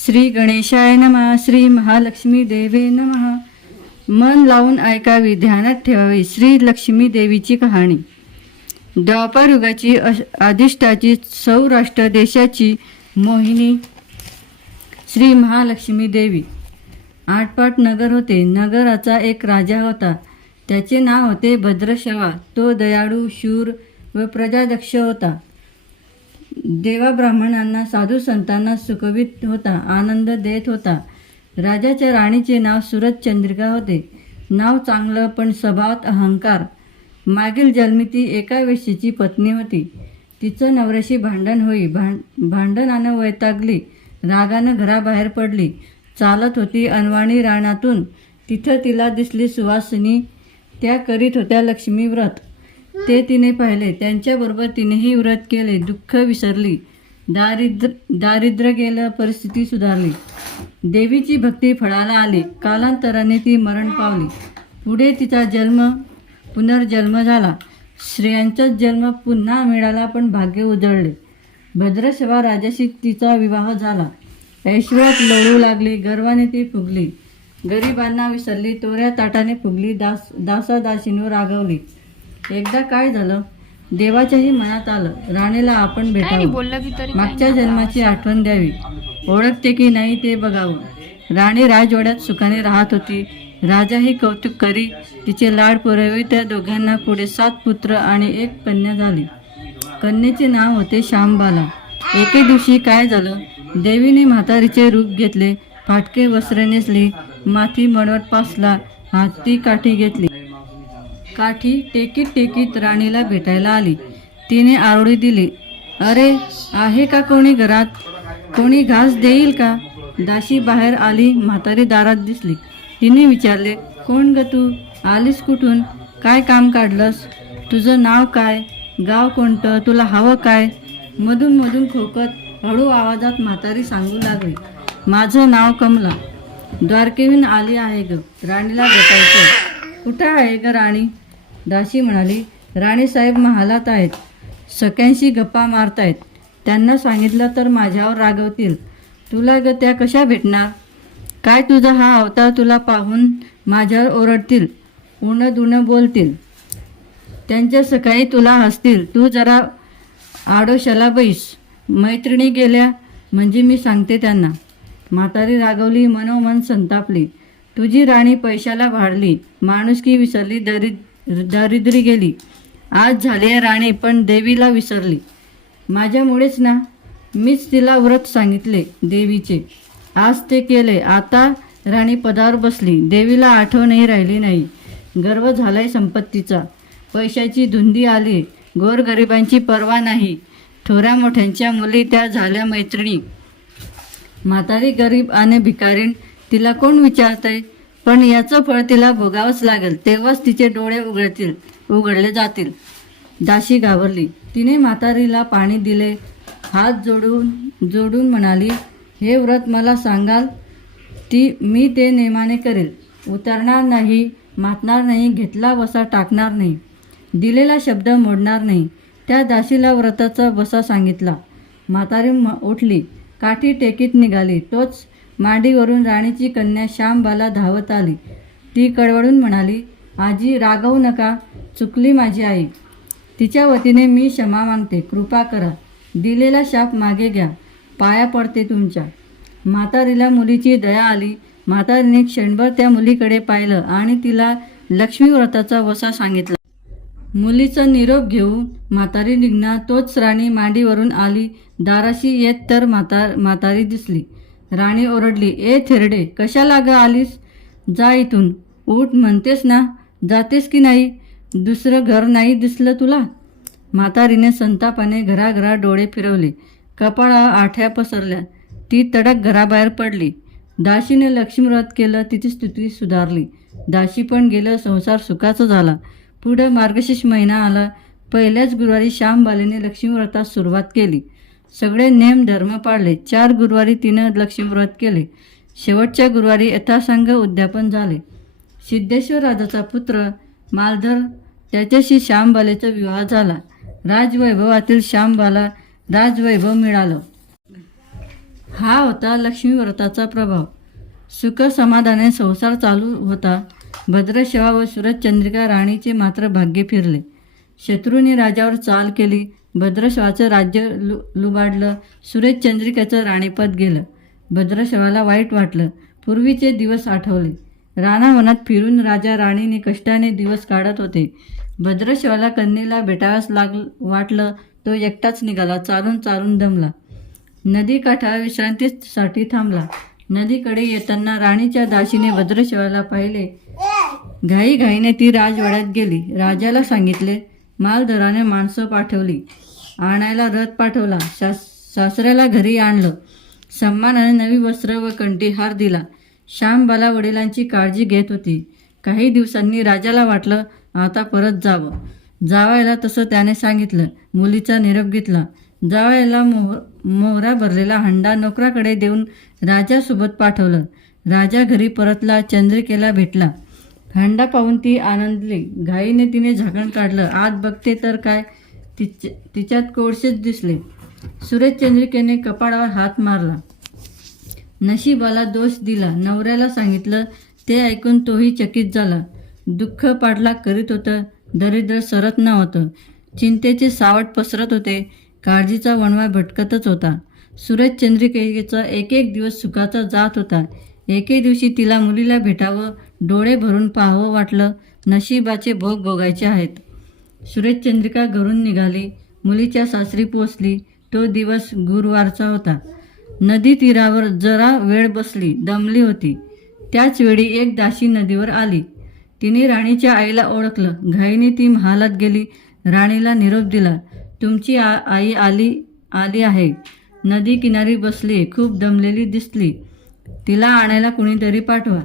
श्री गणेशाय नमः. श्री महालक्ष्मी देवे नमः. मन लावून ऐकावी, ध्यानात ठेवावी श्री लक्ष्मी देवीची कहाणी. द्वापार युगाची अधिष्ठाची सौराष्ट्र देशाची मोहिनी श्री महालक्ष्मी देवी. आटपाट नगर होते. नगराचा एक राजा होता. त्याचे नाव होते भद्रश्रवा. तो दयाळू, शूर व प्रजादक्ष होता. देवा ब्राह्मणांना, साधू संतांना सुखवित होता, आनंद देत होता. राजाच्या राणीचे नाव सुरतचंद्रिका होते. नाव चांगलं, पण स्वभावात अहंकार. मागील जन्मी ती एका वेश्येची पत्नी होती. तिचं नवऱ्याशी भांडण होई. भांडणानं वैतागली. रागानं घराबाहेर पडली. चालत होती अनवाणी रानातून. तिथं तिला दिसली सुवासिनी. त्या करीत होत्या लक्ष्मी व्रत. ते तिने पाहिले. त्यांच्याबरोबर तिनेही व्रत केले. दुःख विसरली. दारिद्र्य गेलं. परिस्थिती सुधारली. देवीची भक्ती फळाला आली. कालांतराने ती मरण पावली. पुढे तिचा पुनर्जन्म झाला. स्त्रियांचाच जन्म पुन्हा मिळाला, पण भाग्य उजळले. भद्रश्रवा राजाशी तिचा विवाह झाला. ऐश्वर्यात लोळू लागली. गर्वाने ती फुगली. गरिबांना विसरली. तोऱ्या ताटाने फुगली. दासादासींवर रागवली. एकदा काय झालं, देवाच्याही मनात आलं, राणीला आपण भेटावं, मागच्या जन्माची आठवण द्यावी, ओळखते की नाही ते बघावं. राणी राजवाड्यात सुखाने राहत होती. राजाही कौतुक करी. तिचे लाड पुरवी. त्या दोघांना पुढे 7 पुत्र आणि 1 कन्या झाली. कन्येचे नाव होते श्यामबाला. एके दिवशी काय झालं, देवीने म्हातारीचे रूप घेतले. फाटके वस्त्रे नेसली. माथी मणवट पासला. हाती काठी घेतली. काठी टेकीत राणीला भेटायला आली. तिने आरोळी दिली. अरे, आहे का कोणी घरात? कोणी घास देईल का? दाशी बाहेर आली. म्हातारी दारात दिसली. तिने विचारले, कोण ग तू? आलीस कुठून? काय काम काढलंस? तुझं नाव काय? गाव कोणतं? तुला हवं काय? मधून खोकत हळू आवाजात म्हातारी सांगू लागली, माझं नाव कमला. द्वारकेहून आली आहे ग. राणीला भेटायचं. कुठं आहे ग राणी? दासी म्हणाली, राणीसाहेब महालात आहेत. सख्यांशी गप्पा मारतायत. त्यांना सांगितलं तर माझ्यावर रागवतील. तुला ग त्या कशा भेटणार? काय तुझा हा अवतार तुला पाहून माझ्यावर ओरडतील, उणं बोलतील. त्यांच्या सकाळी तुला हसतील. तू जरा आडोशाला बैस. मैत्रिणी गेल्या म्हणजे मी सांगते त्यांना. म्हातारी रागवली. मनोमन संतापली. तुझी राणी पैशाला भाडली. माणुसकी विसरली. दारिद्र्य गेली. आज झाली राणी, पण देवीला विसरली. माझ्यामुळेच ना. मीच तिला व्रत सांगितले देवीचे. आज ते केले. आता राणी पदावर बसली. देवीला आठवणही राहिली नाही. गर्व झालाय संपत्तीचा. पैशाची धुंदी आली. गोरगरिबांची पर्वा नाही. थोऱ्या मोठ्यांच्या मुली त्या झाल्या मैत्रिणी. म्हातारी गरीब आणि भिकारीण. तिला कोण विचारतंय? पण याचं फळ तिला भोगावंच लागेल. तेव्हाच तिचे डोळे उघडले जातील. दाशी घाबरली. तिने म्हातारीला पाणी दिले. हात जोडून म्हणाली, हे व्रत मला सांगाल मी ते नेमाने करेल. उतरणार नाही, मातणार नाही, घेतला वसा टाकणार नाही, दिलेला शब्द मोडणार नाही. त्या दासीला व्रताचा वसा सांगितला. म्हातारी उठली. काठी टेकीत निघाली. तोच मांडीवरून राणीची कन्या श्यामबाला धावत आली. ती कळवळून म्हणाली, आजी रागवू नका. चुकली माझी आई. तिच्या वतीने मी क्षमा मागते. कृपा करा. दिलेला शाप मागे घ्या. पाया पडते तुमच्या. म्हातारीला मुलीची दया आली. म्हातारीने क्षणभर त्या मुलीकडे पाहिलं आणि तिला लक्ष्मी व्रताचा वसा सांगितला. मुलीचा निरोप घेऊन म्हातारी निघणार. तोच राणी मांडीवरून आली. दाराशी येत तर म्हातारी दिसली. राणी ओरडली, ए थेरडे, कशाला ग आलीस? जा इथून. उठ म्हणतेस ना. जातेस की नाही? दुसरं घर नाही दिसलं तुला? म्हातारीने संतापाने घराघरा डोळे फिरवले. कपाळावर आठ्या पसरल्या. ती तडक घराबाहेर पडली. दाशीने लक्ष्मीव्रत केलं. तिची स्थिती सुधारली. दाशी पण गेलं. संसार सुखाचा झाला. पुढं मार्गशीर्ष महिना आला. पहिल्याच गुरुवारी श्यामबालेने लक्ष्मीव्रतास सुरुवात केली. सगळे नेम धर्म पाळले. 4 गुरुवारी तिनं लक्ष्मीव्रत केले. शेवटच्या गुरुवारी यथासांग उद्यापन झाले. सिद्धेश्वर राजाचा पुत्र मालधर, त्याच्याशी श्यामबालेचा विवाह झाला. राजवैभवातील श्यामबाला राजवैभव मिळालं. हा होता लक्ष्मी व्रताचा प्रभाव. सुख समाधाने संसार चालू होता. भद्रशिवा व सूरजचंद्रिका राणीचे मात्र भाग्य फिरले. शत्रूंनी राजावर चाल केली. भद्रशिवाचं राज्य लुबाडलं. सूरजचंद्रिकेचं राणीपद गेलं. भद्रशिवाला वाईट वाटलं. पूर्वीचे दिवस आठवले. रानावनात फिरून राजा राणीने कष्टाने दिवस काढत होते. भद्रशिवाला कन्येला भेटावयास वाटलं. तो एकटाच निघाला. चालून चालून दमला. नदीकाठावर विश्रांतीसाठी थांबला. नदीकडे येताना राणीच्या दासीने भद्रशिवाला पाहिले. घाईघाईने ती राजवाड्यात गेली. राजाला सांगितले. मालधराने माणसं पाठवली. आणायला रथ पाठवला. सासऱ्याला घरी आणलं. सन्मानाने नवी वस्त्र व कंठीहार दिला. श्यामबाला वडिलांची काळजी घेत होती. काही दिवसांनी राजाला वाटलं आता परत जावं. जावयाला तसं त्याने सांगितलं. मुलीचा निरोप घेतला. जावयाला मोहरा भरलेला हंडा नोकराकडे देऊन राजासोबत पाठवलं. राजा घरी परतला. चंद्रिकेला भेटला. हंडा पाहून ती आनंदली. घाईने तिने झाकण काढलं. आत बघते तर काय तिच्यात कोळसेच दिसले. सूरजचंद्रिकेने कपाळावर हात मारला. नशिबाला दोष दिला. नवऱ्याला सांगितलं. ते ऐकून तोही चकित झाला. दुःख पाठलाग करीत होतं. दरिद्र सरत नव्हतं. चिंतेचे सावट पसरत होते. काळजीचा वणवा भटकतच होता. सूरजचंद्रिकेचा एक एक दिवस सुखाचा जात होता. एके दिवशी तिला मुलीला भेटावं, डोळे भरून पाहावं वाटलं. नशिबाचे भोग भोगायचे आहेत. सूरजचंद्रिका घरून निघाली. मुलीच्या सासरी पोचली. तो दिवस गुरुवारचा होता. नदी तीरावर जरा वेळ बसली. दमली होती. त्याच वेळी एक दासी नदीवर आली. तिने राणीच्या आईला ओळखलं. घाईने ती महालात गेली. राणीला निरोप दिला. तुमची आई आली आहे. नदी किनारी बसली. खूप दमलेली दिसली. तिला आणायला कुणीतरी पाठवा.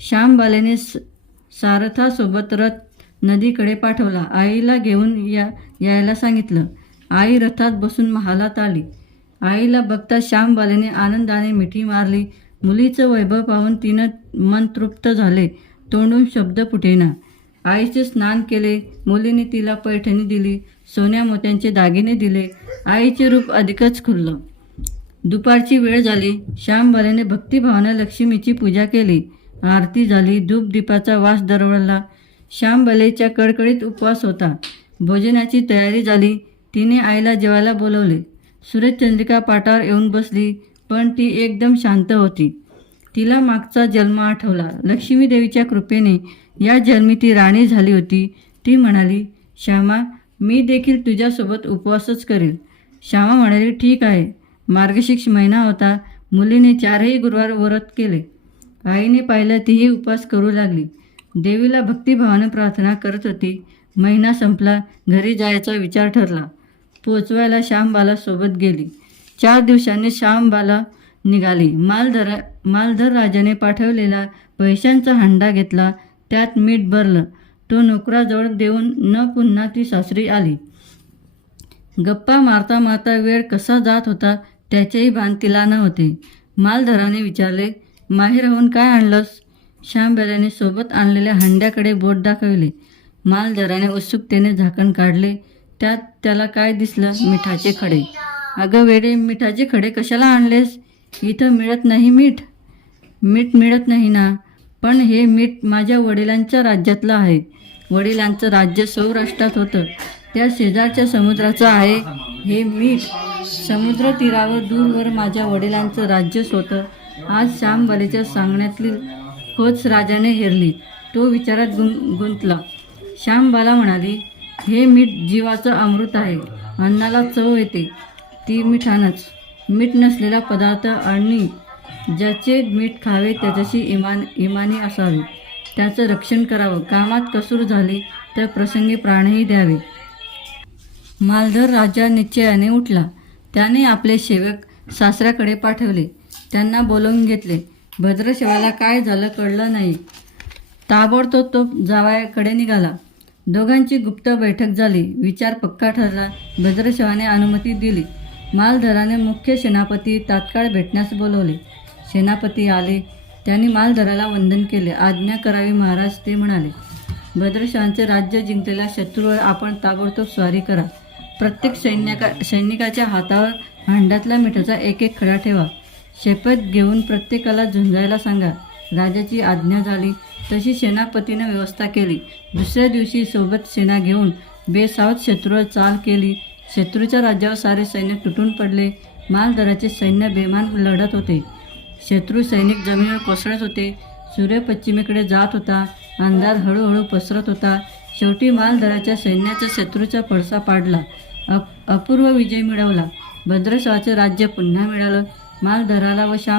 श्यामबालेने सारथासोबत रथ नदीकडे पाठवला. आईला घेऊन यायला सांगितलं. आई रथात बसून महालात आली. आईला बघता श्यामबालेने आनंदाने मिठी मारली. मुलीचं वैभव पाहून तिनं मन तृप्त झाले. तोंडून शब्द फुटेना. आईचे स्नान केले. मुलीने तिला पैठणी दिली. सोन्या मोत्यांचे दागिने दिले. आईचे रूप अधिकच खुललं. दुपारची वेळ झाली. श्यामबालेने भक्तिभावाने लक्ष्मीची पूजा केली. आरती झाली. धूपदीपाचा वास दरवळला. श्यामबालेचा कडकडीत उपवास होता. भोजनाची तयारी झाली. तिने आईला जेवायला बोलवले. सूरजचंद्रिका पाटावर येऊन बसली. पण ती एकदम शांत होती. तिला मागचा जन्म आठवला. लक्ष्मी देवीच्या कृपेने या जन्मी ती राणी झाली होती. ती म्हणाली, श्यामा, मी देखील तुझ्यासोबत उपवासच करेल. श्यामा म्हणाली, ठीक आहे. मार्गशीर्ष महिना होता. मुलीने 4ही गुरुवार व्रत केले. आईने पाहिलं. तीही उपवास करू लागली. देवीला भक्तिभावाने प्रार्थना करत होती. महिना संपला. घरी जायचा विचार ठरला. पोचवायला श्यामबाला सोबत गेली. 4 दिवसांनी श्यामबाला निघाली. मालधर राजाने पाठवलेला पैशांचा हंडा घेतला. त्यात मीठ भरलं. तो नोकराजवळ देऊन पुन्हा ती सासरी आली. गप्पा मारता मारता वेळ कसा जात होता त्याचेही भान तिला नव्हते. मालधराने विचारले, माहेरहून काय आणलंस? श्यामबालेने सोबत आणलेल्या हंड्याकडे बोट दाखवले. मालधराने उत्सुकतेने झाकण काढले. त्यात त्याला काय दिसलं? मिठाचे खडे. अगं वेडे, मिठाचे खडे कशाला आणलेस? इथं मिळत नाही मीठ. मीठ मिळत नाही ना? पण हे मीठ माझ्या वडिलांच्या राज्यातलं आहे. वडिलांचं राज्य सौराष्ट्रात होतं. त्या शेजारच्या समुद्राचं आहे हे मीठ. समुद्र तीरावर दूरवर माझ्या वडिलांचं राज्यच होतं. आज श्यामबालेच्या सांगण्यातली खोच राजाने हेरली. तो विचारात गुंतला. श्यामबाला म्हणाली, हे मीठ जीवाचं अमृत आहे. अन्नाला चव येते ती मिठानंच. मीठ नसलेला पदार्थ आणि ज्याचे मीठ खावे त्याच्याशी इमानी असावी. त्याचं रक्षण करावं. कामात कसूर झाली तर प्रसंगी प्राणही द्यावे. मालधर राजा निश्चयाने उठला. त्याने आपले सेवक सासऱ्याकडे पाठवले. त्यांना बोलावून घेतले. भद्रशिवाला काय झालं कळलं नाही. ताबडतोब तो जावयाकडे निघाला. दोघांची गुप्त बैठक झाली. विचार पक्का ठरला. भद्रशिवाने अनुमती दिली. मालधराने मुख्य सेनापती तात्काळ भेटण्यास बोलवले. सेनापती आले. त्यांनी मालधराला वंदन केले. आज्ञा करावी महाराज, ते म्हणाले. भद्रशिवांचे राज्य जिंकलेल्या शत्रूवर आपण ताबडतोब स्वारी करा. प्रत्येक सैनिकाच्या हातावर हंड्यातल्या मिठाचा एक खडा ठेवा. शपथ घेऊन प्रत्येकाला झुंजायला सांगा. राजाची आज्ञा झाली तशी सेनापतीनं व्यवस्था केली. दुसऱ्या दिवशी सोबत सेना घेऊन बेसावध शत्रूवर चाल केली. शत्रूच्या राज्यावर सारे सैन्य तुटून पडले. मालदराचे सैन्य बेमान लढत होते. शत्रू सैनिक जमिनीवर कोसळत होते. सूर्य पश्चिमेकडे जात होता. अंधार हळूहळू पसरत होता. शेवटी मालदराच्या सैन्याचा शत्रूचा पडसा पाडला. अपूर्व विजय मिळवला. भद्रशवाचे राज्य पुन्हा मिळालं. मालदराला व श्याम